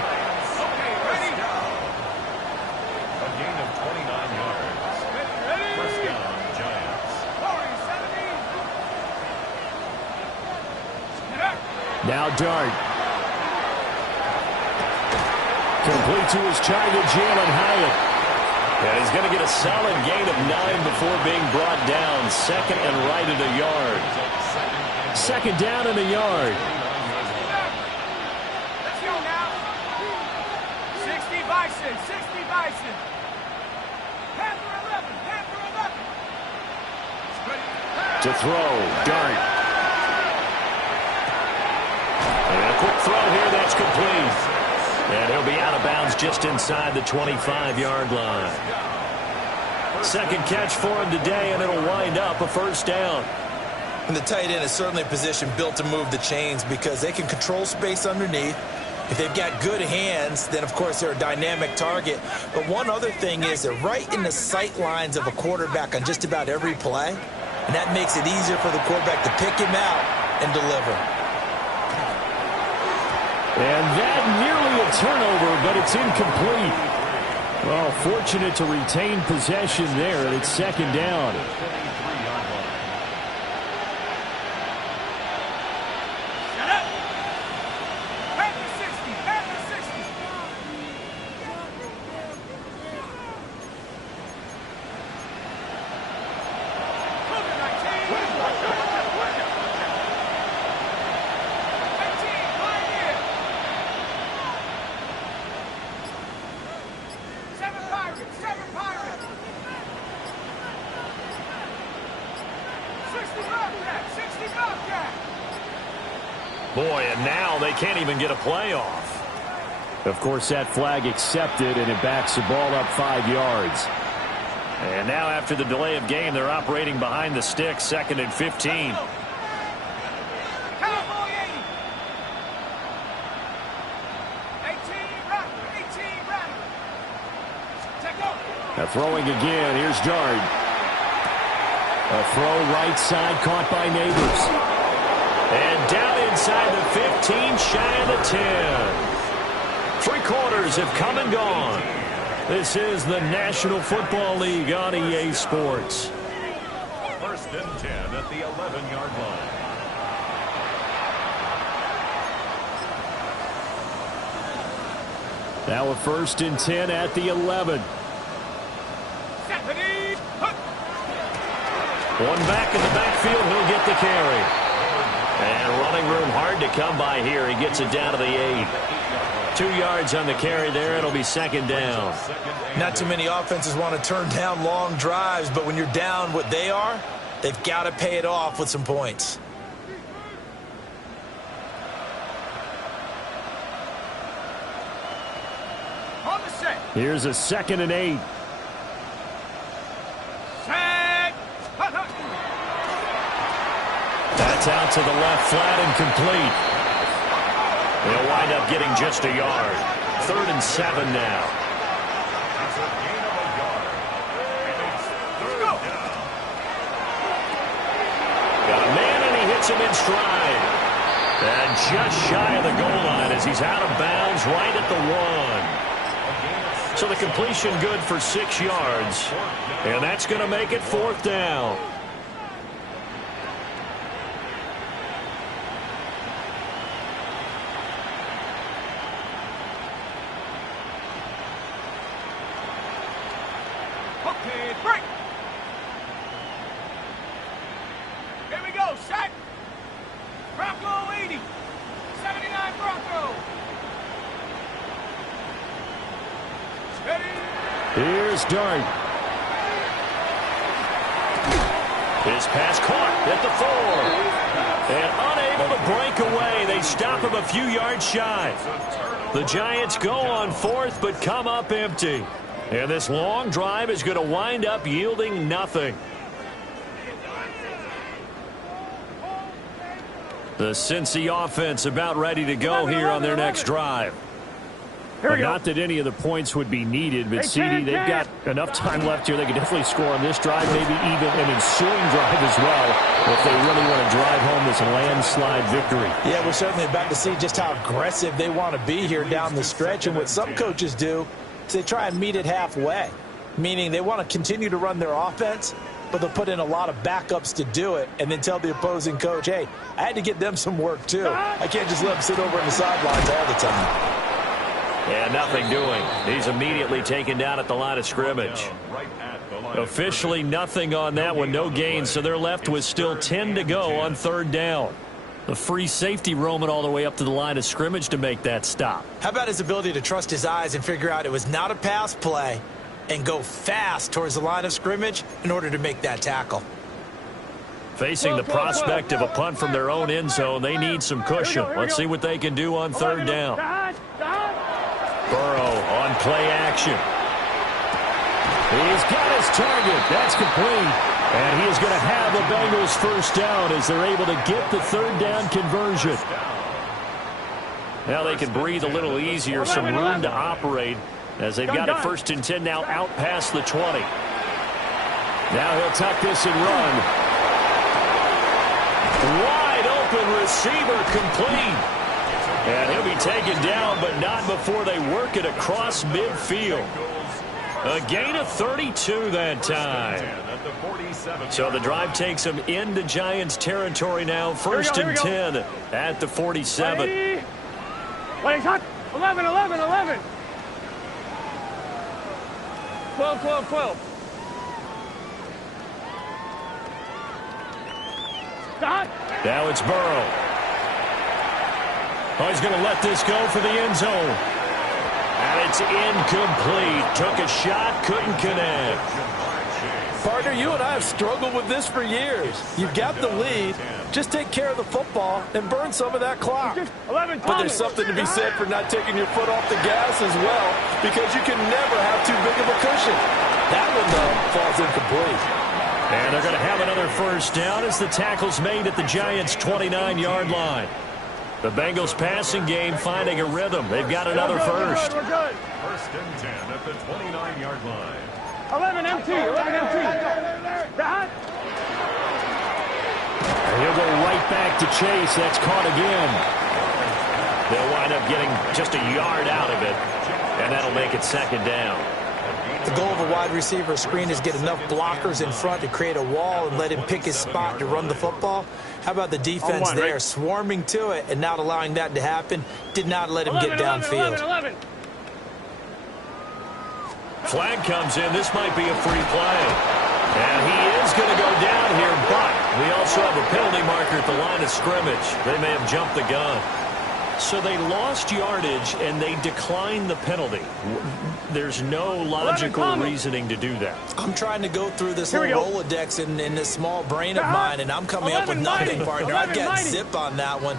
Now Dart. Complete to his target, Jalen Hyatt. And he's going to get a solid gain of 9 before being brought down. 2nd and right at a yard. 2nd down and a yard. Let's go now. 60 Bison, 60 Bison. Panther 11, Panther 11. To throw, Dart. And a quick throw here, that's complete. And he'll be out of bounds just inside the 25-yard line. 2nd catch for him today, and it'll wind up a 1st down. And the tight end is certainly a position built to move the chains because they can control space underneath. If they've got good hands, then, of course, they're a dynamic target. But one other thing is they're right in the sight lines of a quarterback on just about every play. And that makes it easier for the quarterback to pick him out and deliver. And that nearly a turnover, but it's incomplete. Well, fortunate to retain possession there. It's second down. Boy, and now they can't even get a play off. Of course, that flag accepted, and it backs the ball up 5 yards. And now after the delay of game, they're operating behind the sticks, 2nd and 15. Now throwing again. Here's Dart. A throw right side caught by Neighbors. And down inside the 15, shy of the 10. 3 quarters have come and gone. This is the National Football League on EA Sports. 1st and 10 at the 11-yard line. Now a 1st and 10 at the 11. One back in the backfield, he'll get the carry. And running room hard to come by here. He gets it down to the 8. 2 yards on the carry there. It'll be 2nd down. Not too many offenses want to turn down long drives, but when you're down what they are, they've got to pay it off with some points. Here's a 2nd and 8. That's out to the left, flat and complete. They'll wind up getting just a yard. 3rd and 7 now. Got a man and he hits him in stride. And just shy of the goal line as he's out of bounds right at the 1. So the completion good for 6 yards. And that's going to make it 4th down. Here's Dart. His pass caught at the 4. And unable to break away. They stop him a few yards shy. The Giants go on 4th but come up empty. And this long drive is going to wind up yielding nothing. The Cincy offense about ready to go here on their next drive. Well, not that any of the points would be needed, but CD, they've got enough time left here. They can definitely score on this drive, maybe even an ensuing drive as well, if they really want to drive home this landslide victory. Yeah, we're certainly about to see just how aggressive they want to be here down the stretch. And what some coaches do is they try and meet it halfway, meaning they want to continue to run their offense, but they'll put in a lot of backups to do it and then tell the opposing coach, hey, I had to get them some work too. I can't just let them sit over on the sidelines all the time. Yeah, nothing doing. He's immediately taken down at the line of scrimmage. Officially nothing on that one, no gain, so they're left with still 10 to go on 3rd down. The free safety roaming all the way up to the line of scrimmage to make that stop. How about his ability to trust his eyes and figure out it was not a pass play and go fast towards the line of scrimmage in order to make that tackle? Facing the prospect of a punt from their own end zone, they need some cushion. Let's see what they can do on 3rd down. Burrow on play action. He's got his target. That's complete. And he is going to have the Bengals 1st down as they're able to get the 3rd down conversion. Now they can breathe a little easier, some room to operate as they've got it 1st and 10 now out past the 20. Now he'll tuck this and run. Wide open receiver complete. And he'll be taken down, but not before they work it across midfield. A gain of 32 that time. So the drive takes them into Giants territory now. First and 10 at the 47. Wait, hot. 11, 11, 11. 12, 12, 12. Stop. Now it's Burrow. Oh, he's going to let this go for the end zone. And it's incomplete. Took a shot, couldn't connect. Partner, you and I have struggled with this for years. You've got the lead. Just take care of the football and burn some of that clock. 11, but there's something to be said for not taking your foot off the gas as well, because you can never have too big of a cushion. That one, though, falls incomplete. And they're going to have another first down as the tackle's made at the Giants' 29-yard line. The Bengals passing game finding a rhythm. They've got another first. We're good. First and 10 at the 29-yard line. 11 MT, 11 MT. Dot. And he'll go right back to Chase. That's caught again. They'll wind up getting just a yard out of it, and that'll make it second down. The goal of a wide receiver screen is get enough blockers in front to create a wall and let him pick his spot to run the football. How about the defense there, swarming to it and not allowing that to happen? Did not let him get downfield. 11. Flag comes in. This might be a free play. And he is going to go down here, but we also have a penalty marker at the line of scrimmage. They may have jumped the gun. So they lost yardage, and they declined the penalty. There's no logical reasoning to do that. I'm trying to go through this little Rolodex in this small brain of mine, and I'm coming up with nothing, partner. I've got zip on that one.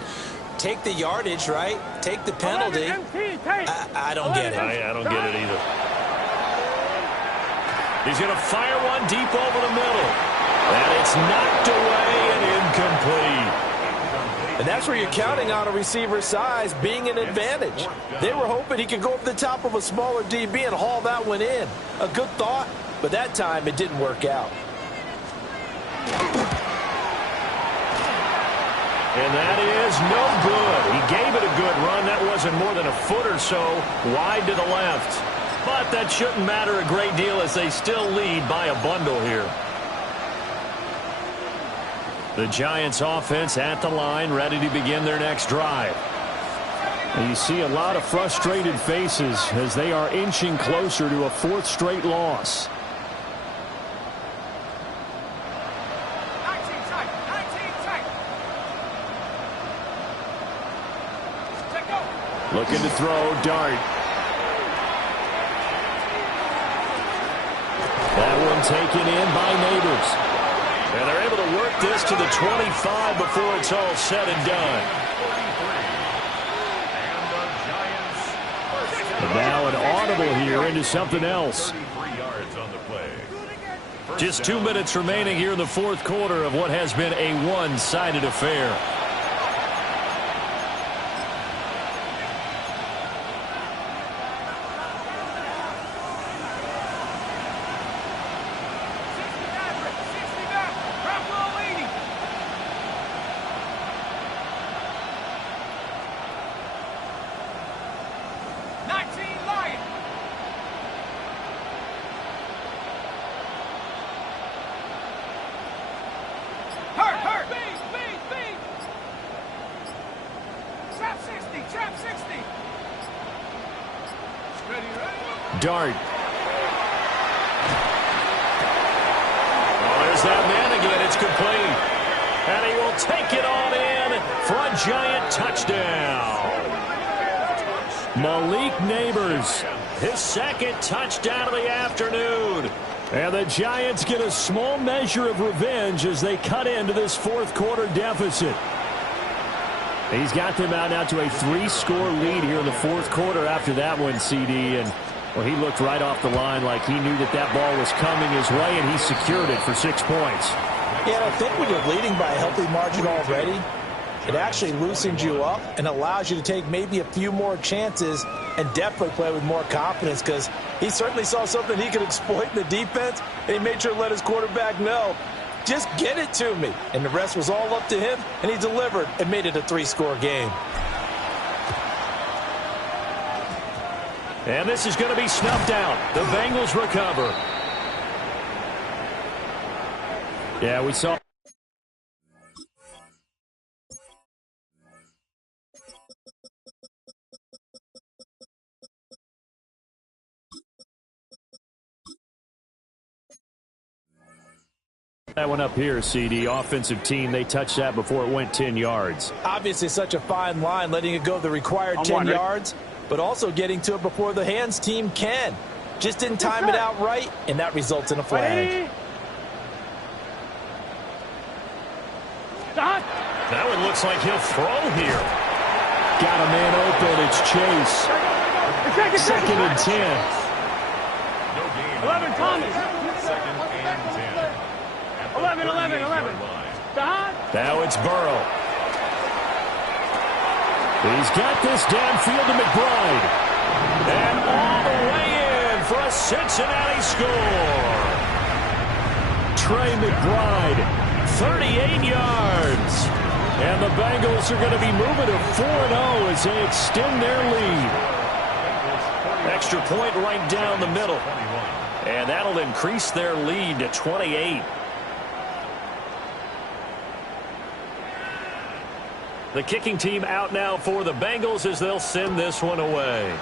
Take the yardage, right? Take the penalty. I don't get it. I don't get it either. He's going to fire one deep over the middle. And it's knocked away and incomplete. And that's where you're counting on a receiver's size being an advantage. They were hoping he could go up the top of a smaller DB and haul that one in. A good thought, but that time it didn't work out. And that is no good. He gave it a good run. That wasn't more than a foot or so wide to the left. But that shouldn't matter a great deal as they still lead by a bundle here. The Giants offense at the line, ready to begin their next drive. And you see a lot of frustrated faces as they are inching closer to a fourth straight loss. Looking to throw, Dart. That one taken in by Neighbors. And they're able to work this to the 25 before it's all said and done. And now an audible here into something else. Just 2 minutes remaining here in the fourth quarter of what has been a one-sided affair. Dart. Well, there's that man again. It's complete. And he will take it on in for a Giant touchdown. Malik Neighbors. His second touchdown of the afternoon. And the Giants get a small measure of revenge as they cut into this fourth quarter deficit. He's got them out now to a 3-score lead here in the fourth quarter after that one, CD. And well, he looked right off the line like he knew that that ball was coming his way, and he secured it for 6 points. Yeah, and I think when you're leading by a healthy margin already, it actually loosens you up and allows you to take maybe a few more chances and definitely play with more confidence, because he certainly saw something he could exploit in the defense, and he made sure to let his quarterback know, just get it to me. And the rest was all up to him, and he delivered and made it a 3-score game. And this is going to be snuffed out. The Bengals recover. Yeah, we saw that one up here, CD. Offensive team, they touched that before it went 10 yards. Obviously such a fine line, letting it go the required 10 yards, but also getting to it before the hands team can. Just didn't time it out right, and that results in a flag. That one looks like he'll throw here. Got a man open. It's Chase. Second and 10. 11, Tommy. Second and 10. 11. Now it's Burrow. He's got this downfield to McBride. And all the way in for a Cincinnati score. Trey McBride, 38 yards. And the Bengals are going to be moving to 4-0 as they extend their lead. Extra point right down the middle. And that'll increase their lead to 28. The kicking team out now for the Bengals as they'll send this one away.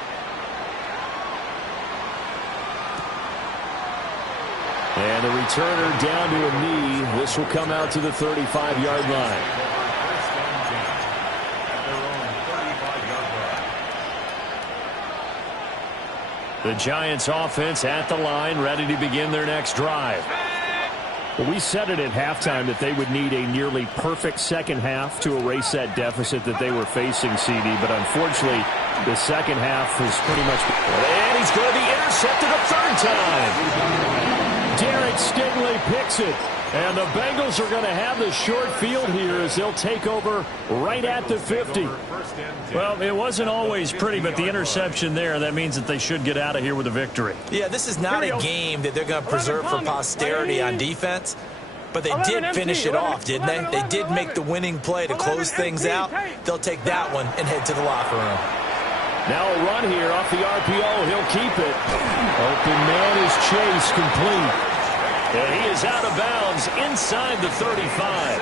And the returner down to a knee. This will come out to the 35-yard line. The Giants offense at the line, ready to begin their next drive. Well, we said it at halftime that they would need a nearly perfect second half to erase that deficit that they were facing, CD. But unfortunately, the second half was pretty much... And he's going to be intercepted a third time. Derek Stingley picks it. And the Bengals are going to have the short field here as they'll take over right at the 50. Well, it wasn't always pretty, but the interception there, that means that they should get out of here with a victory. Yeah, this is not a game that they're going to preserve for posterity on defense, but they did finish it off, didn't they? They did make the winning play to close things out. They'll take that one and head to the locker room. Now a run here off the RPO. He'll keep it. Open man is Chase, complete. And he is out of bounds inside the 35.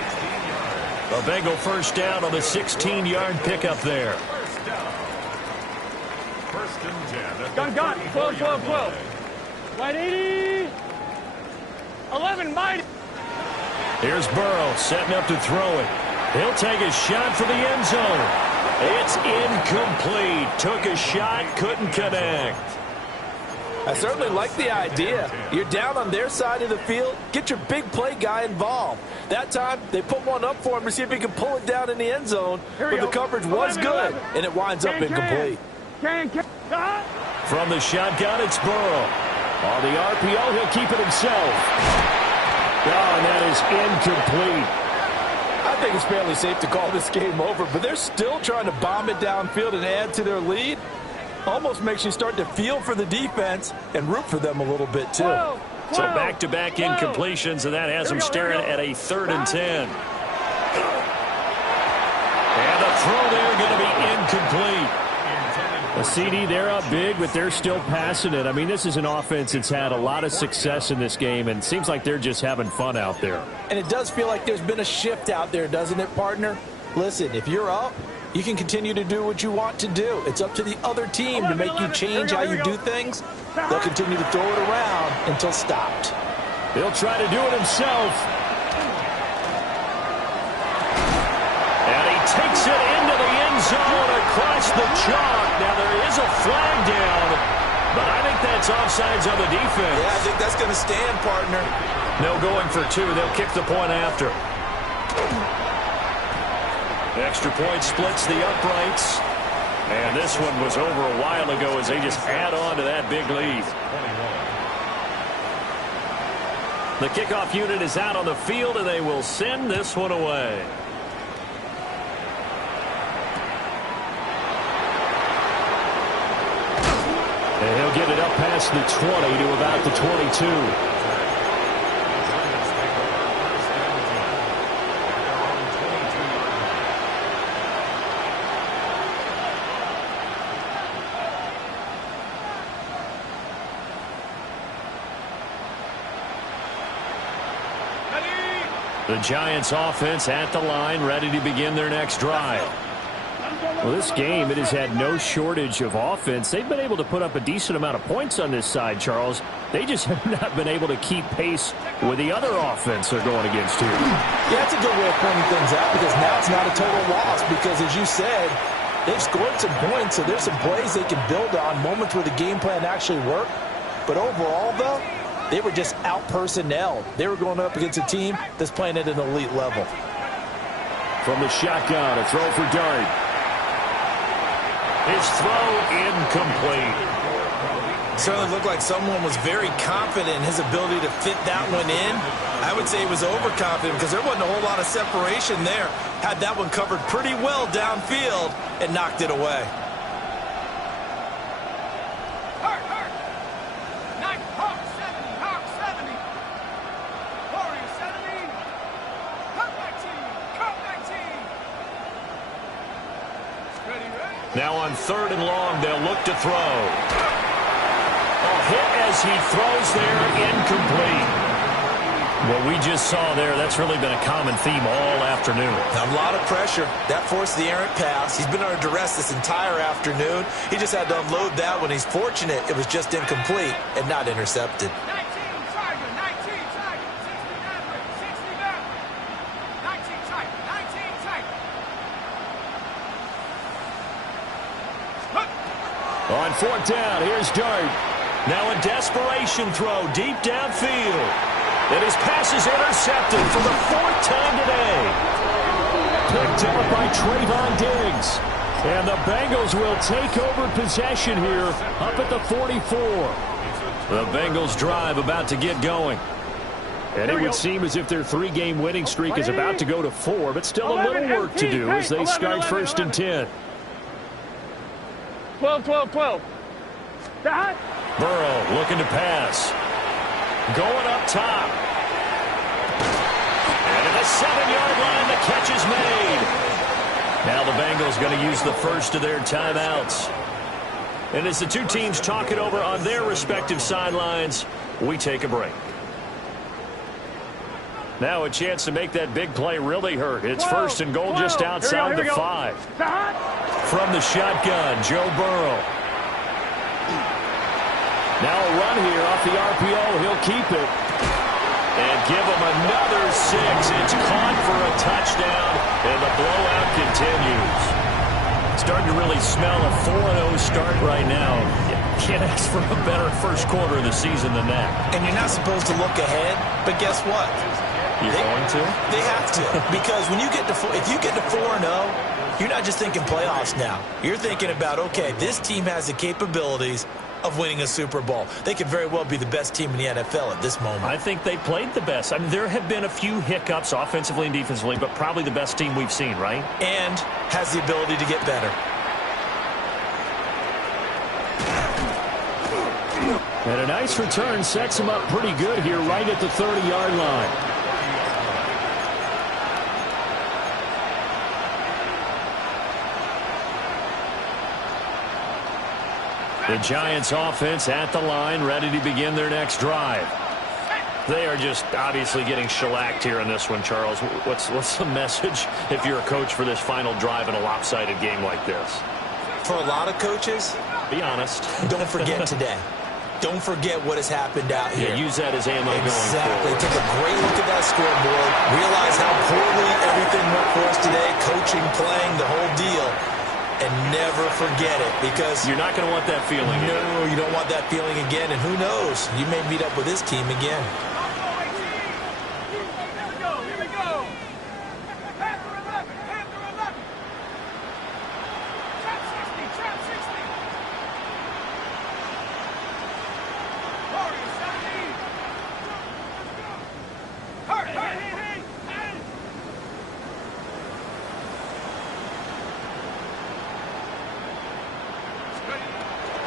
A Bengal first down on the 16-yard pickup there. First and 10. Gun. 12. White 80. 11, Mighty. Here's Burrow setting up to throw it. He'll take a shot for the end zone. It's incomplete. Took a shot, couldn't connect. I certainly like the idea. You're down on their side of the field. Get your big play guy involved. That time, they put one up for him to see if he can pull it down in the end zone. But the coverage was good, and it winds up incomplete. From the shotgun, it's Burrow. On the RPO, he'll keep it himself. Oh, and that is incomplete. I think it's fairly safe to call this game over, but they're still trying to bomb it downfield and add to their lead. Almost makes you start to feel for the defense and root for them a little bit, too. So back-to-back incompletions, and that has them staring at a 3rd and 10. And the throw there going to be incomplete. A CD, they're up big, but they're still passing it. I mean, this is an offense that's had a lot of success in this game, and it seems like they're just having fun out there. And it does feel like there's been a shift out there, doesn't it, partner? Listen, if you're up, you can continue to do what you want to do. It's up to the other team to make you change how you do things. They'll continue to throw it around until stopped. He'll try to do it himself. And he takes it into the end zone across the chalk. Now there is a flag down, but I think that's offsides on the defense. Yeah, I think that's going to stand, partner. No going for 2. They'll kick the point after. Extra point splits the uprights. And this one was over a while ago as they just add on to that big lead. The kickoff unit is out on the field, and they will send this one away. And he'll get it up past the 20 to about the 22. The Giants offense at the line, ready to begin their next drive. Well, this game, it has had no shortage of offense. They've been able to put up a decent amount of points on this side, Charles. They just have not been able to keep pace with the other offense they're going against here. Yeah, that's a good way of pointing things out because now it's not a total loss because, as you said, they've scored some points, so there's some plays they can build on, moments where the game plan actually worked. But overall, though, they were just out-personnelled. They were going up against a team that's playing at an elite level. From the shotgun, a throw for Dart. His throw incomplete. Certainly looked like someone was very confident in his ability to fit that one in. I would say he was overconfident because there wasn't a whole lot of separation there. Had that one covered pretty well downfield and knocked it away. Now on 3rd and long, they'll look to throw. A hit as he throws there, incomplete. What we just saw there, that's really been a common theme all afternoon. A lot of pressure. That forced the errant pass. He's been under duress this entire afternoon. He just had to unload that one. He's fortunate it was just incomplete and not intercepted. On 4th down, here's Dart. Now a desperation throw deep downfield. And his pass is intercepted for the 4th time today. Picked up by Trayvon Diggs. And the Bengals will take over possession here up at the 44. The Bengals drive about to get going. And it would seem as if their 3-game winning streak is about to go to 4, but still a little work to do as they start 1st and 10. 12, 12, 12. That. Burrow looking to pass. Going up top. And at the 7-yard line, the catch is made. Now the Bengals going to use the first of their timeouts. And as the two teams talk it over on their respective sidelines, we take a break. Now a chance to make that big play really hurt. It's 1st and goal just outside the 5. From the shotgun, Joe Burrow. Now a run here off the RPO. He'll keep it. And give him another 6. It's caught for a touchdown, and the blowout continues. Starting to really smell a 4-0 start right now. You can't ask for a better first quarter of the season than that. And you're not supposed to look ahead, but guess what? You're going to? They have to. Because when you get to if you get to 4-0, you're not just thinking playoffs now. You're thinking about, okay, this team has the capabilities of winning a Super Bowl. They could very well be the best team in the NFL at this moment. I think they played the best. I mean, there have been a few hiccups offensively and defensively, but probably the best team we've seen, right? And has the ability to get better. And a nice return sets him up pretty good here right at the 30-yard line. The Giants offense at the line, ready to begin their next drive. They are just obviously getting shellacked here in this one, Charles. What's the message if you're a coach for this final drive in a lopsided game like this? For a lot of coaches, be honest. Don't forget today. Don't forget what has happened out here. Yeah, use that as ammo going Exactly. forward. Take a great look at that scoreboard. Realize how poorly everything went for us today. Coaching, playing, the whole deal. And never forget it, because you're not going to want that feeling again. No, you don't want that feeling again. And who knows? You may meet up with this team again.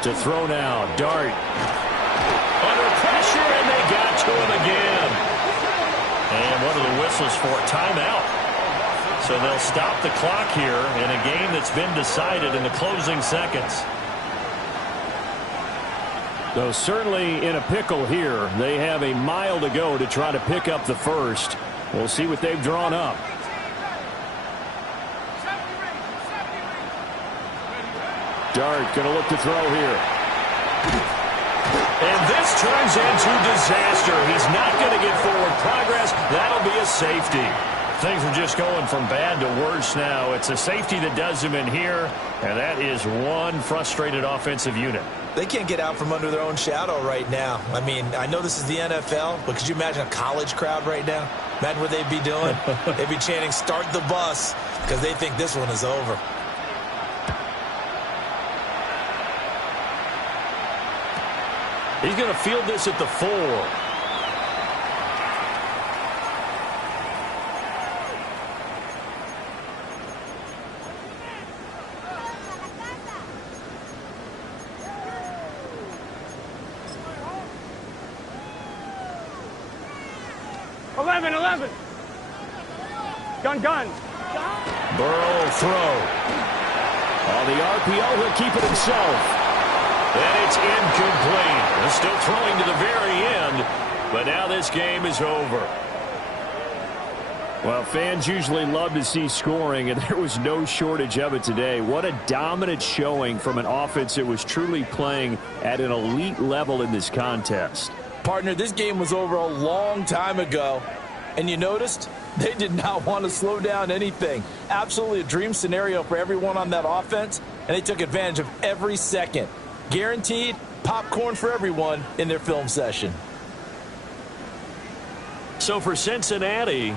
To throw now, Dart. Under pressure, and they got to him again. And what are the whistles for? Timeout. So they'll stop the clock here in a game that's been decided in the closing seconds. Though certainly in a pickle here. They have a mile to go to try to pick up the first. We'll see what they've drawn up. Dart going to look to throw here. And this turns into disaster. He's not going to get forward progress. That'll be a safety. Things are just going from bad to worse now. It's a safety that does him in here, and that is one frustrated offensive unit. They can't get out from under their own shadow right now. I mean, I know this is the NFL, but could you imagine a college crowd right now? Imagine what they'd be doing. They'd be chanting, "Start the bus," because they think this one is over. He's going to field this at the 4. Gun. Burrow will throw. On the RPO, he'll keep it himself. And it's incomplete. They're still throwing to the very end, but now this game is over. Well, fans usually love to see scoring, and there was no shortage of it today. What a dominant showing from an offense that was truly playing at an elite level in this contest. Partner, this game was over a long time ago, and you noticed they did not want to slow down anything. Absolutely a dream scenario for everyone on that offense, and they took advantage of every second. Guaranteed popcorn for everyone in their film session. So for Cincinnati,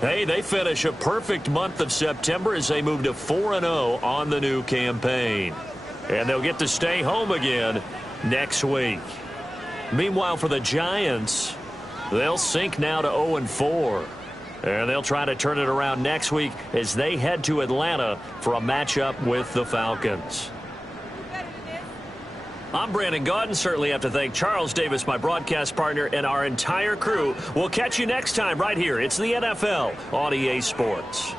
hey, they finish a perfect month of September as they move to 4-0 on the new campaign. And they'll get to stay home again next week. Meanwhile, for the Giants, they'll sink now to 0-4. And they'll try to turn it around next week as they head to Atlanta for a matchup with the Falcons. I'm Brandon Gaudin. Certainly have to thank Charles Davis, my broadcast partner, and our entire crew. We'll catch you next time right here. It's the NFL on EA Sports.